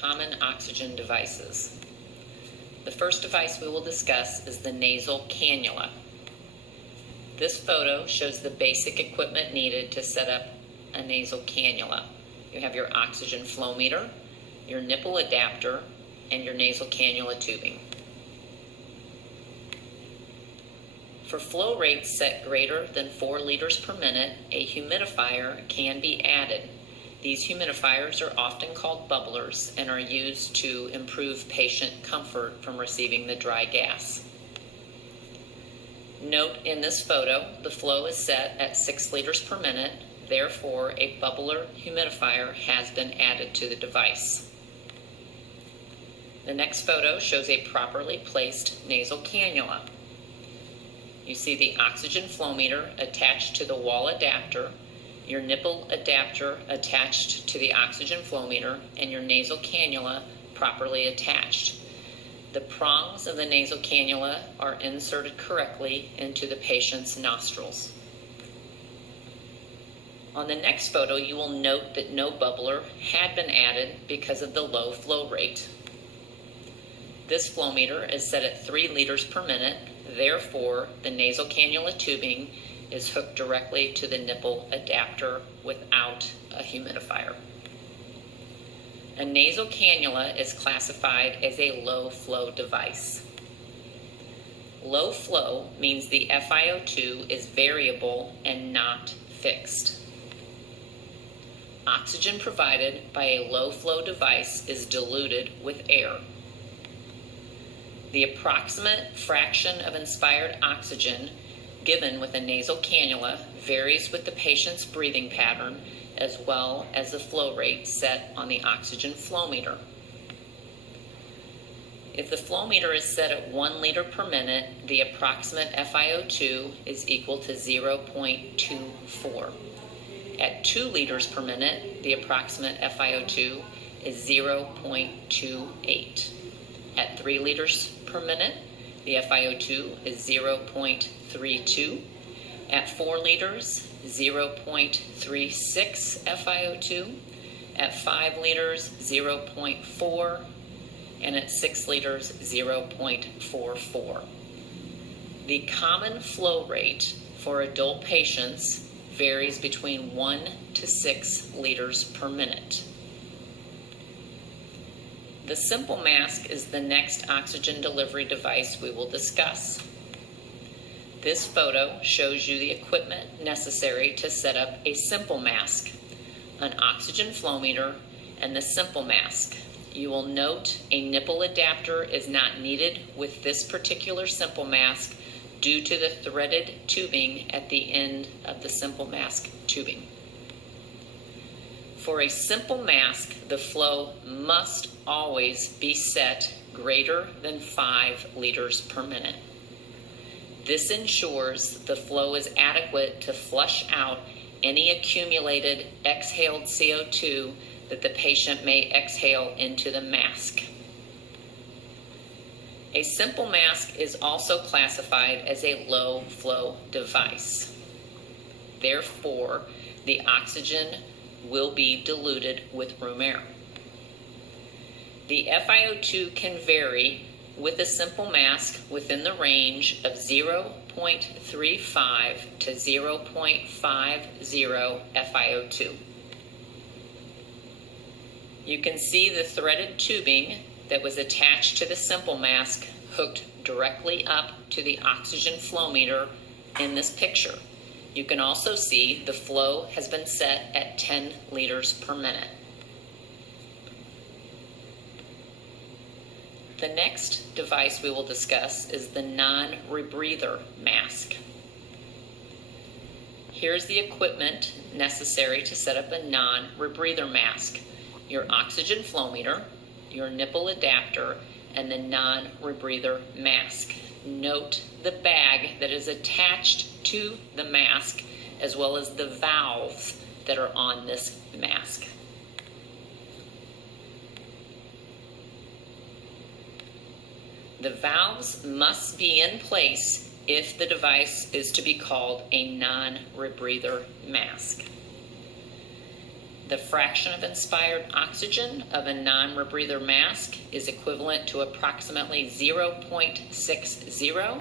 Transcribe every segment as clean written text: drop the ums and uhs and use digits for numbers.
Common oxygen devices. The first device we will discuss is the nasal cannula. This photo shows the basic equipment needed to set up a nasal cannula. You have your oxygen flow meter, your nipple adapter, and your nasal cannula tubing. For flow rates set greater than 4 liters per minute, a humidifier can be added. These humidifiers are often called bubblers and are used to improve patient comfort from receiving the dry gas. Note in this photo, the flow is set at 6 liters per minute, therefore a bubbler humidifier has been added to the device. The next photo shows a properly placed nasal cannula. You see the oxygen flow meter attached to the wall adapter, your nipple adapter attached to the oxygen flow meter, and your nasal cannula properly attached. The prongs of the nasal cannula are inserted correctly into the patient's nostrils. On the next photo, you will note that no bubbler had been added because of the low flow rate. This flow meter is set at 3 liters per minute, therefore the nasal cannula tubing is hooked directly to the nipple adapter without a humidifier. A nasal cannula is classified as a low flow device. Low flow means the FiO2 is variable and not fixed. Oxygen provided by a low flow device is diluted with air. The approximate fraction of inspired oxygen given with a nasal cannula varies with the patient's breathing pattern as well as the flow rate set on the oxygen flow meter. If the flow meter is set at 1 liter per minute, the approximate FiO2 is equal to 0.24. At 2 liters per minute, the approximate FiO2 is 0.28. At 3 liters per minute, the FiO2 is 0.32. At 4 liters, 0.36 FiO2. At 5 liters, 0.4. And at 6 liters, 0.44. The common flow rate for adult patients varies between 1 to 6 liters per minute. The simple mask is the next oxygen delivery device we will discuss. This photo shows you the equipment necessary to set up a simple mask, an oxygen flow meter, and the simple mask. You will note a nipple adapter is not needed with this particular simple mask due to the threaded tubing at the end of the simple mask tubing. For a simple mask, the flow must always be set greater than 5 liters per minute. This ensures the flow is adequate to flush out any accumulated exhaled CO2 that the patient may exhale into the mask. A simple mask is also classified as a low flow device. Therefore, the oxygen will be diluted with room air. The FiO2 can vary with a simple mask within the range of 0.35 to 0.50 FiO2. You can see the threaded tubing that was attached to the simple mask hooked directly up to the oxygen flow meter in this picture. You can also see the flow has been set at 10 liters per minute. The next device we will discuss is the Non-Rebreather mask. Here's the equipment necessary to set up a non-rebreather mask. Your oxygen flow meter, your nipple adapter, and the non-rebreather mask. Note the bag that is attached to the mask as well as the valves that are on this mask. The valves must be in place if the device is to be called a non-rebreather mask. The fraction of inspired oxygen of a non-rebreather mask is equivalent to approximately 0.60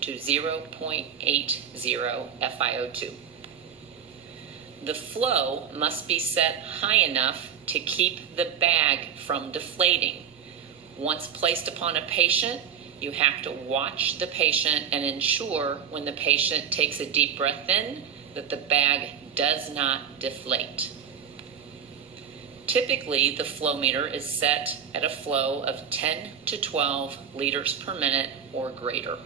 to 0.80 FiO2. The flow must be set high enough to keep the bag from deflating. Once placed upon a patient, you have to watch the patient and ensure when the patient takes a deep breath in that the bag does not deflate. Typically, the flow meter is set at a flow of 10 to 12 liters per minute or greater.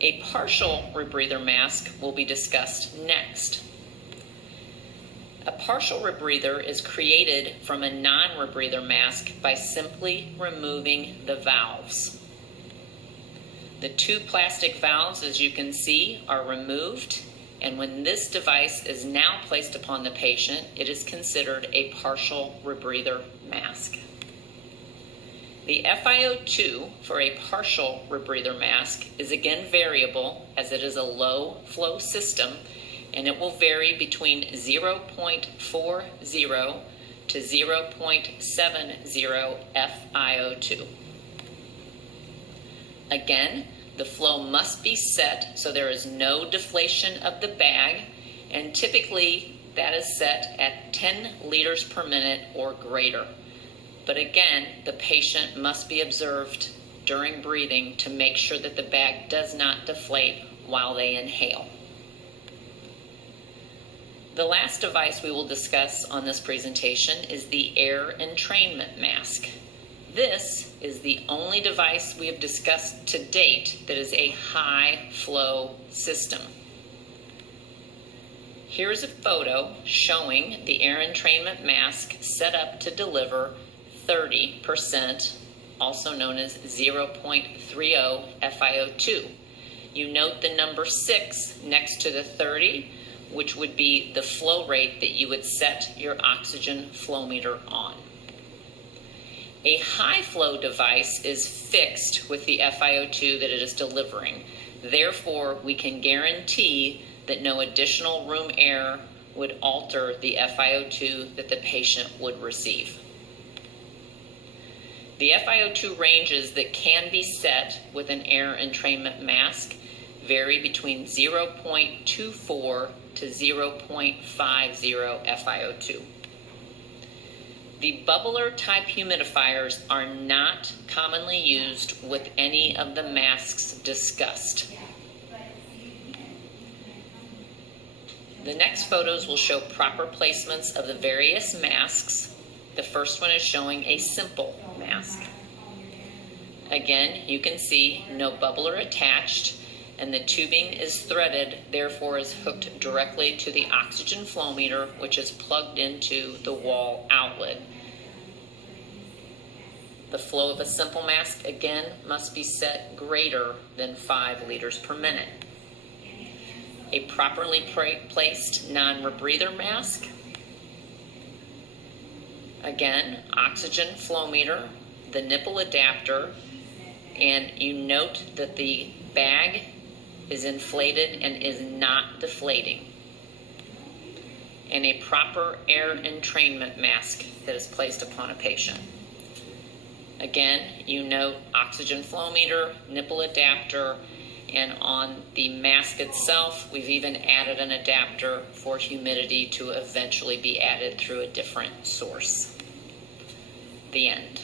A partial rebreather mask will be discussed next. A partial rebreather is created from a non-rebreather mask by simply removing the valves. The two plastic valves, as you can see, are removed, and when this device is now placed upon the patient, it is considered a partial rebreather mask. The FiO2 for a partial rebreather mask is again variable, as it is a low flow system, and it will vary between 0.40 to 0.70 FiO2. Again, the flow must be set so there is no deflation of the bag, and typically that is set at 10 liters per minute or greater. But again, the patient must be observed during breathing to make sure that the bag does not deflate while they inhale. The last device we will discuss on this presentation is the Air-Entrainment mask. This is the only device we have discussed to date that is a high flow system. Here is a photo showing the Air-Entrainment mask set up to deliver 30%, also known as 0.30 FiO2. You note the number 6 next to the 30, which would be the flow rate that you would set your oxygen flow meter on. A high flow device is fixed with the FiO2 that it is delivering. Therefore, we can guarantee that no additional room air would alter the FiO2 that the patient would receive. The FiO2 ranges that can be set with an Air-Entrainment mask vary between 0.24 to 0.50 FiO2. The bubbler type humidifiers are not commonly used with any of the masks discussed. The next photos will show proper placements of the various masks. The first one is showing a simple mask. Again, you can see no bubbler attached, and the tubing is threaded, therefore is hooked directly to the oxygen flow meter, which is plugged into the wall outlet. The flow of a simple mask, again, must be set greater than 5 liters per minute. A properly placed non-rebreather mask. Again, oxygen flow meter, the nipple adapter, and you note that the bag is inflated and is not deflating. And a proper Air-Entrainment mask that is placed upon a patient. Again, you note oxygen flow meter, nipple adapter, and on the mask itself, we've even added an adapter for humidity to eventually be added through a different source. The end.